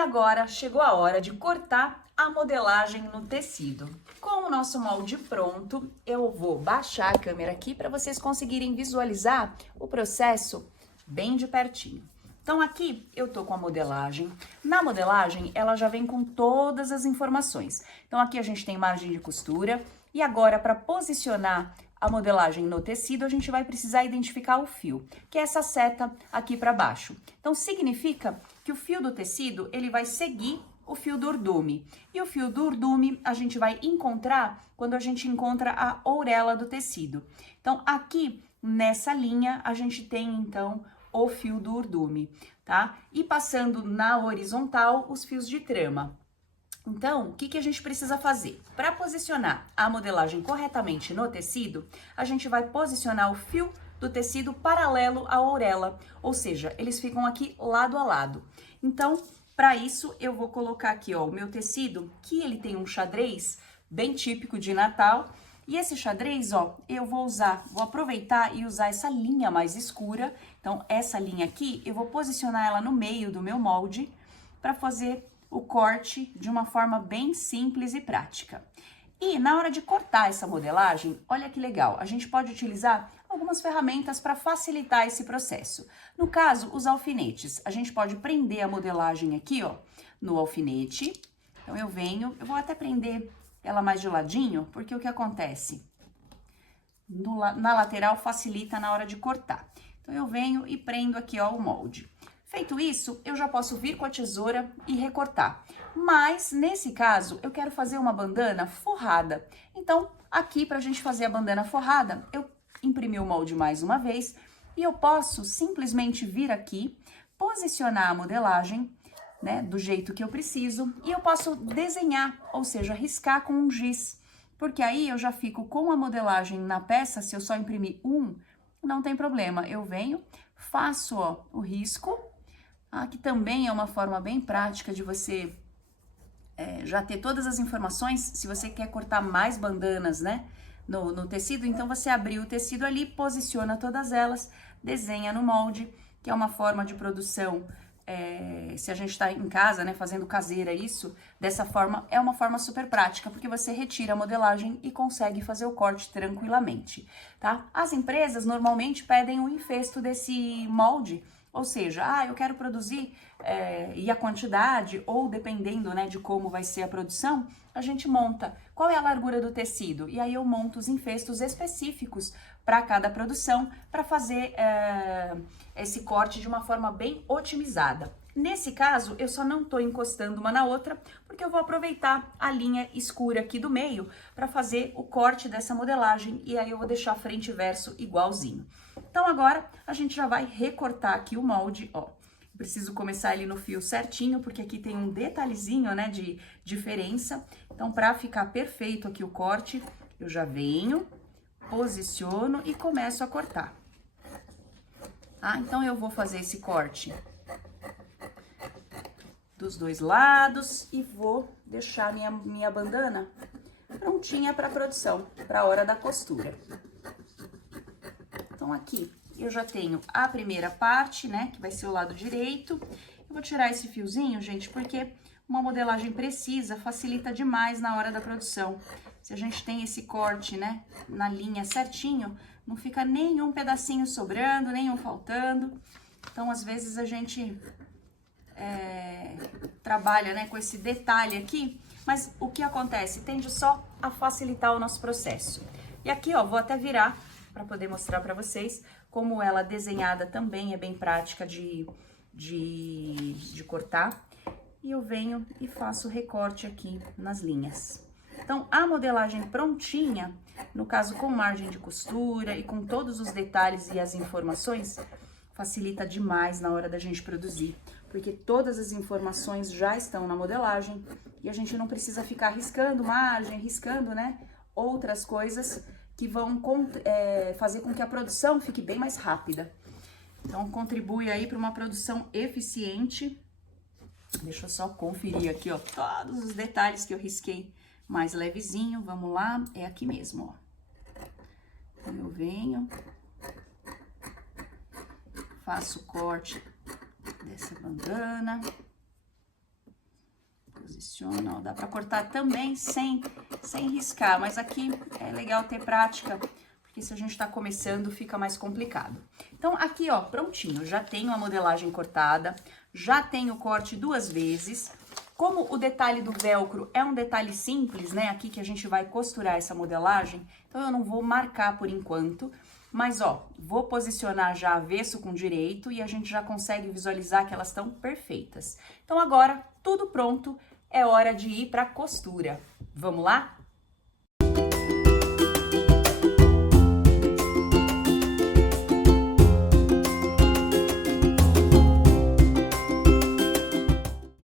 agora chegou a hora de cortar a modelagem no tecido. Com o nosso molde pronto, eu vou baixar a câmera aqui para vocês conseguirem visualizar o processo bem de pertinho. Então aqui eu tô com a modelagem. Na modelagem ela já vem com todas as informações. Então aqui a gente tem margem de costura e agora para posicionar a modelagem no tecido, a gente vai precisar identificar o fio, que é essa seta aqui para baixo. Então, significa que o fio do tecido, ele vai seguir o fio do urdume. E o fio do urdume, a gente vai encontrar quando a gente encontra a ourela do tecido. Então, aqui nessa linha, a gente tem, então, o fio do urdume, tá? E passando na horizontal, os fios de trama. Então, o que a gente precisa fazer? Para posicionar a modelagem corretamente no tecido, a gente vai posicionar o fio do tecido paralelo à ourela, ou seja, eles ficam aqui lado a lado. Então, para isso, eu vou colocar aqui, ó, o meu tecido, que ele tem um xadrez bem típico de Natal, e esse xadrez, ó, eu vou aproveitar e usar essa linha mais escura. Então, essa linha aqui, eu vou posicionar ela no meio do meu molde para fazer o corte de uma forma bem simples e prática. E na hora de cortar essa modelagem, olha que legal, a gente pode utilizar algumas ferramentas para facilitar esse processo. No caso, os alfinetes. A gente pode prender a modelagem aqui, ó, no alfinete. Então eu vou até prender ela mais de ladinho, porque o que acontece? Na lateral facilita na hora de cortar. Então eu venho e prendo aqui, ó, o molde. Feito isso, eu já posso vir com a tesoura e recortar. Mas, nesse caso, eu quero fazer uma bandana forrada. Então, aqui, pra gente fazer a bandana forrada, eu imprimi o molde mais uma vez e eu posso simplesmente vir aqui, posicionar a modelagem, né, do jeito que eu preciso, e eu posso desenhar, ou seja, riscar com um giz. Porque aí eu já fico com a modelagem na peça, se eu só imprimir um, não tem problema. Eu venho, faço, ó, o risco. Aqui também é uma forma bem prática de você já ter todas as informações. Se você quer cortar mais bandanas, né, no tecido, então você abriu o tecido ali, posiciona todas elas, desenha no molde, que é uma forma de produção, se a gente está em casa, né, fazendo caseira isso, dessa forma, é uma forma super prática, porque você retira a modelagem e consegue fazer o corte tranquilamente, tá? As empresas normalmente pedem o infesto desse molde, ou seja, eu quero produzir e a quantidade, ou dependendo, né, de como vai ser a produção, a gente monta qual é a largura do tecido. E aí eu monto os infestos específicos para cada produção, para fazer esse corte de uma forma bem otimizada. Nesse caso, eu só não tô encostando uma na outra, porque eu vou aproveitar a linha escura aqui do meio para fazer o corte dessa modelagem, e aí eu vou deixar frente e verso igualzinho. Então agora a gente já vai recortar aqui o molde, ó. Preciso começar ali no fio certinho, porque aqui tem um detalhezinho, né, de diferença. Então, para ficar perfeito aqui o corte, eu já venho, posiciono e começo a cortar. Então eu vou fazer esse corte dos dois lados e vou deixar minha bandana prontinha para produção, para a hora da costura. Então, aqui eu já tenho a primeira parte, né, que vai ser o lado direito. Eu vou tirar esse fiozinho, gente, porque uma modelagem precisa facilita demais na hora da produção. Se a gente tem esse corte, né, na linha certinho, não fica nenhum pedacinho sobrando, nenhum faltando. Então, às vezes, a gente trabalha, né, com esse detalhe aqui, mas o que acontece? Tende só a facilitar o nosso processo. E aqui, ó, vou até virar para poder mostrar para vocês como ela desenhada também é bem prática de cortar. E eu venho e faço o recorte aqui nas linhas. Então, a modelagem prontinha, no caso com margem de costura e com todos os detalhes e as informações, facilita demais na hora da gente produzir, porque todas as informações já estão na modelagem e a gente não precisa ficar riscando margem, riscando, né, outras coisas que vão fazer com que a produção fique bem mais rápida. Então, contribui aí para uma produção eficiente. Deixa eu só conferir aqui, ó, todos os detalhes que eu risquei mais levezinho. Vamos lá, é aqui mesmo, ó. Então, eu venho, faço o corte dessa bandana. funciona, ó, dá pra cortar também sem riscar, mas aqui é legal ter prática, porque se a gente tá começando fica mais complicado. Então aqui, ó, prontinho, já tenho a modelagem cortada, já tenho o corte 2 vezes. Como o detalhe do velcro é um detalhe simples, né, aqui que a gente vai costurar essa modelagem, então eu não vou marcar por enquanto, mas ó, vou posicionar já avesso com direito e a gente já consegue visualizar que elas estão perfeitas. Então agora, tudo pronto, é hora de ir para a costura. Vamos lá?